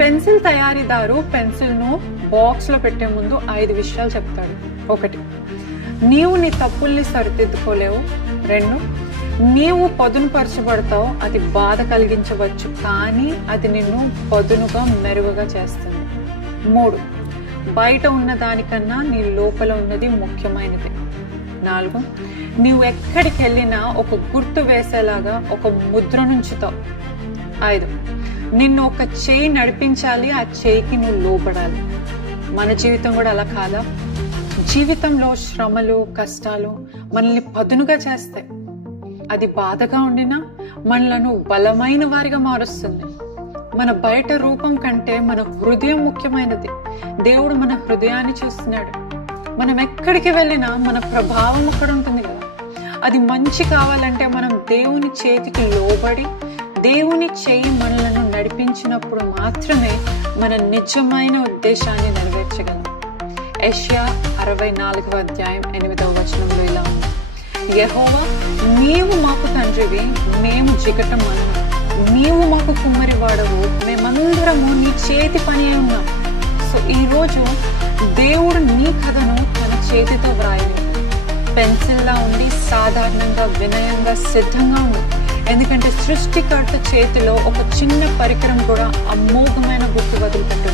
Pencil తయారీదారు పెన్సిల్ను బాక్స్లో పెట్టే ముందు 5 విషయాలు చెప్తాడు. 1, నీవు నీ తప్పుల్ని సరిదిద్దుకోలేవు. 2, నీవు పదునుపరచబడతావు, అది బాధ కలిగించవచ్చు కానీ అది నిన్ను పదునుగా మెరుగుగా చేస్తుంది. 3, బయట ఉన్న దానికన్నా నీ లోపల ఉన్నది ముఖ్యమైనది. 4, నీవు ఎక్కడికి వెళ్ళినా ఒక గుర్తు వేసేలాగా ఒక ముద్ర నుంచుతావు. 5, నిన్ను ఒక చేయి నడిపించాలి, ఆ చేయికి నువ్వు లోబడాలి. మన జీవితం కూడా అలా కాదా? జీవితంలో శ్రమలు, కష్టాలు మనల్ని పదునుగా చేస్తాయి. అది బాధగా ఉండినా మనలను బలమైన వారిగా మారుస్తుంది. మన బయట రూపం కంటే మన హృదయం ముఖ్యమైనది. దేవుడు మన హృదయాన్ని చూస్తున్నాడు. మనం ఎక్కడికి వెళ్ళినా మన ప్రభావం అక్కడ ఉంటుంది కదా. అది మంచి కావాలంటే మనం దేవుని చేతికి లోబడి దేవుని చేయి మనలను నడిపించినప్పుడు మాత్రమే మన నిజమైన ఉద్దేశాన్ని నెరవేర్చగలం. యెషయా 64వ అధ్యాయం 8వ వచనంలో ఇలా ఉంది, యెహోవా నీవు మాకు తండ్రివి, మేము జిగటం మనము, నీవు మాకు కుమ్మరి వాడవు, మేమందరము నీ చేతి పని అయి ఉన్నాం. సో ఈరోజు దేవుడు నీ కథను తన చేతితో వ్రాయని పెన్సిల్లా ఉండి సాధారణంగా వినయంగా సిద్ధంగా ఉంది. ఎందుకంటే సృష్టికర్త చేతిలో ఒక చిన్న పరికరం కూడా అమోఘమైన గుర్తు వదిలిపెట్టు.